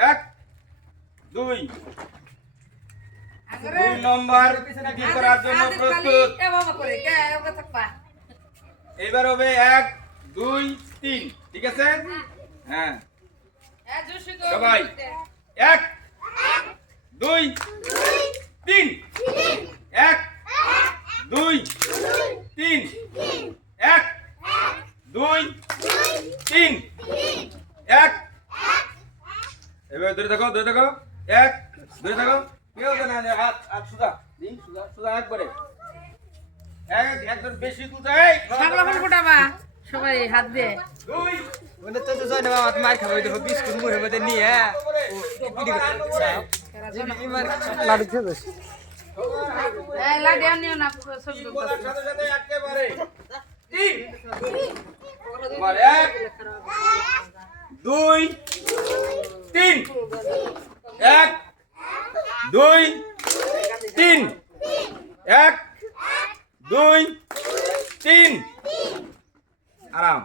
এক দুই 2 নম্বর কি করার জন্য প্রস্তুত এবার হবে 1 2 3 ঠিক আছে হ্যাঁ সবাই 1 2 3 1 2 3 1 2 3 1 এবার ধরে থাকো 1 ধরে থাকো কেউ না হাত হাত সুদা দিন সুদা সুদা একবারে একজন বেশি তুলতে এই ছাগলা ফোন ফোটাবা সবাই হাত দিয়ে দুই ওটা তো জয় না বাবা মার খাবে দেখো বিস্কুট মুখে মধ্যে নিয়ে পিটি করে মার লাড়ি খেয়ে বেশ এই লাডি আনিও না সব তিন বলার সাথে সাথে একেবারে তিন তোমার এক দুই তিন এক দুই তিন এক দুই তিন আরাম